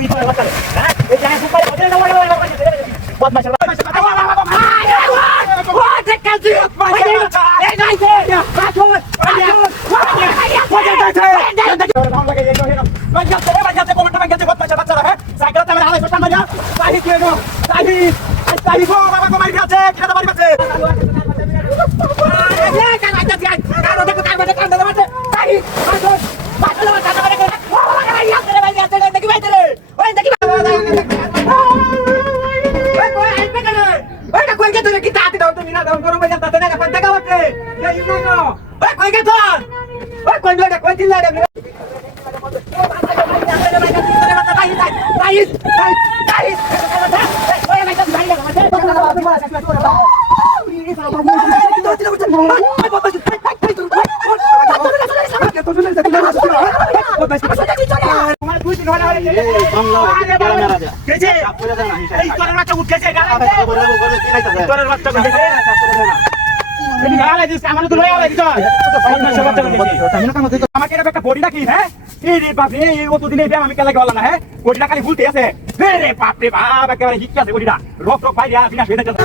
কি করে বাচ্চা হ্যাঁ এই জায়গায় খুব পারে বদলে দাও বদমাশ বদমাশ ও ঠিক কাজ এই নাই সে বাথরুম আমাকে একটা বডি নাকি হ্যাঁ রে বাপ রে এই অতদিন এই ব্যায়াম আমি কেলা গেলাম না হ্যাঁ বডিটা খালি ভুলতে আছে রে রে বাপ একেবারে হিট আছে বডিটা রক রক বাইরে বিনাশ হয়ে যাচ্ছে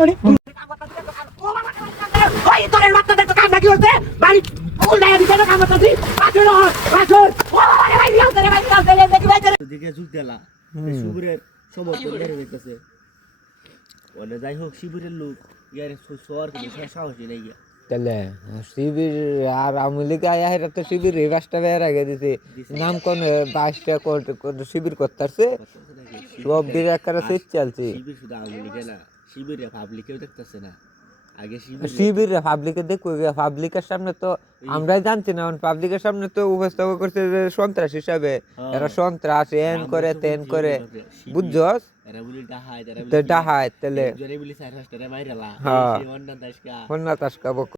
চলি ওই তোর মাথা দেখতে কাজ নাকি হচ্ছে? বাড়ি ফুল দাঁড়িয়ে দিতে কাজ করতেছি পাঁচজন পাঁচজন ওরে ভাই দিও তোরে ভাই দিও তোরে দেখি ভাই দিকে যুগ দিলা শিবিরের সমর্থন বেড়ে যেতেছে ওনে যাই হোক শিবিরের লোক ইয়ারে সর কিন্তু সাহসী নাই গিয়া। তাহলে শিবির আর আওয়ামী লীগ আয়া হেরা তো শিবির এই বাসটা বের আগে দিছে। নাম কোন বাসটা শিবির করতেছে? সব দিকে একটা চলছে। শিবির শুধু আওয়ামী লীগে না। শিবিরে পাবলিকেও দেখতেছে না। আগে শিবির শিবির পাবলিকে দেখো পাবলিকের সামনে তো আমরাই জানছি না পাবলিকের সামনে তো উপস্থাপন করছে যে সন্ত্রাস হিসাবে। এরা সন্ত্রাস এন করে তেন করে। বুঝছস? ডাহায় তাহলে